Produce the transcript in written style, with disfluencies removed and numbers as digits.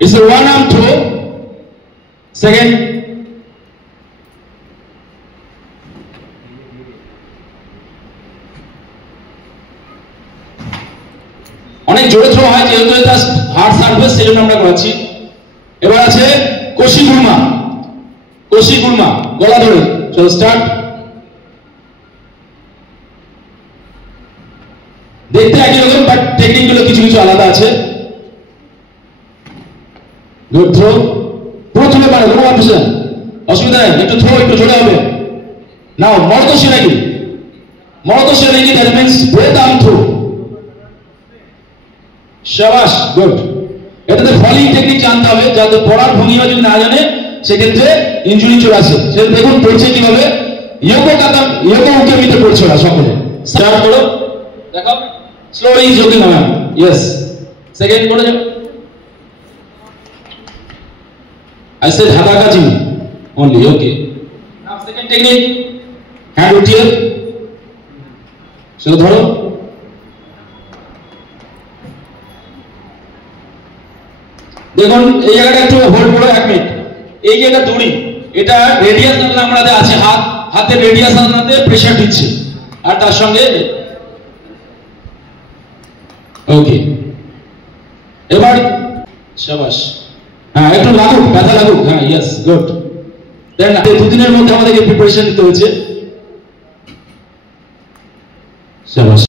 It's a one arm throw. Second. অনেক জোরে throw হয় যেহেতু এটা হার্ড সার্ভিস সেজন্য আমরা করাচ্ছি। এবার আছে কোশি গুরমা। কোশি গুরমা গলা ধরে। চলো স্টার্ট। দেখতে একই রকম বাট টেকনিক গুলো কিছু কিছু আলাদা আছে। Good throw. পুরো তুলে পারে কোনো অসুবিধা নেই, একটু থ্রো একটু জোরে হবে। নাও মরতো শিরাগি। মরতো শিরাগি that means breath arm throw. শাবাশ, গুড। এটাতে ফলিং টেকনিক জানতে হবে, যাতে পড়ার ভঙ্গিমা যদি না জানে সেক্ষেত্রে ইনজুরি চলে আসে। সেটা দেখুন পড়ছে কিভাবে, ইয়োগো উকে মিতে পড়ছে ওরা সকলে। স্টার্ট করো, দেখো slowly is looking around. Yes, second করে যাও। I said Hadakaji only, okay. Now second technique, hand উঠিয়ে চলো ধরো। দেখুন এই জায়গাটা একটু হোল্ড করো 1 মিনিট। এই যে এটা দড়ি, এটা রেডিয়াস আমাদের আছে, হাতের রেডিয়াস আপনাদের প্রেসার দিচ্ছে আর তার সঙ্গে ওকে। এবার শাবাশ, হ্যাঁ একটু লাগুক, ব্যথা লাগুক, হ্যাঁ ইয়েস গুড। দেন 2 দিনের মধ্যে আমাদেরকে প্রিপারেশন নিতে হচ্ছে। শাবাশ।